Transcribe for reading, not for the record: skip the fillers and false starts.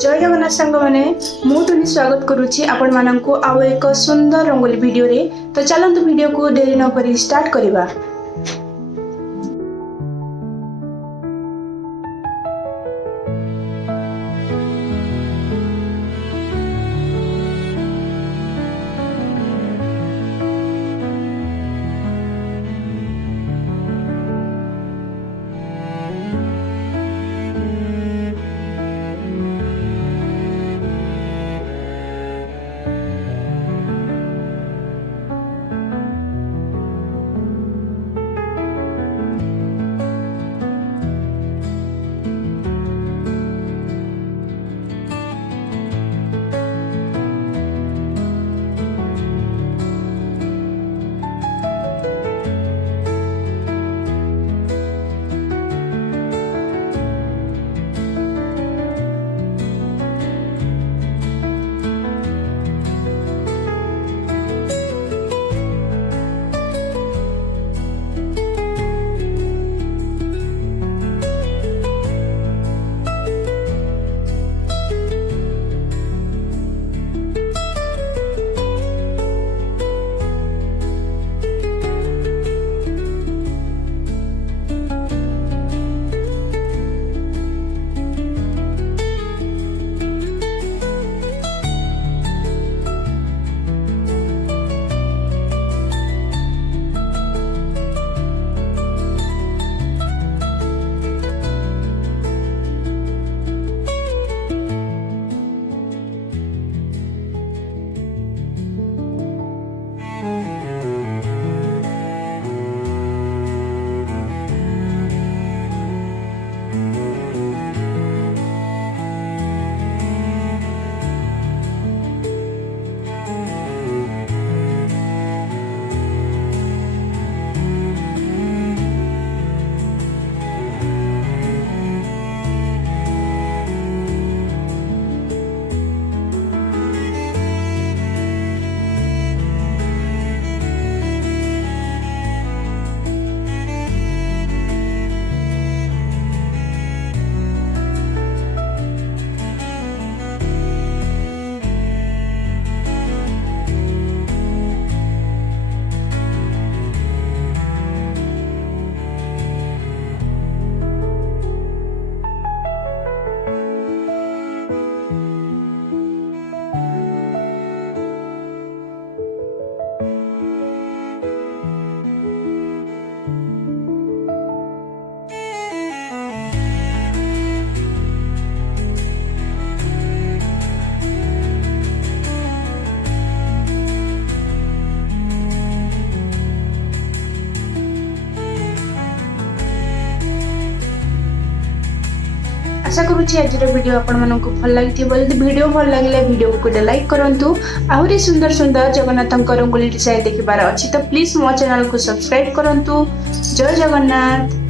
जय जगन्नाथ सांग मैंने मुझे स्वागत करुच्ची आपण मानक आउ एक सुंदर रंगोली वीडियो रे। तो चलतु वीडियो को देरी न करी स्टार्ट करिबा। आशा करुच्ची आज वीडियो आपण मानक भल लगी। वीडियो भल लगे वीडियो को गोटे लाइक करूँ। आहरी सुंदर सुंदर जगन्नाथ रंगोली डिजाइन देखिबार अच्छी तो प्लीज मो चैनल को सब्सक्राइब करूँ। जय जगन्नाथ।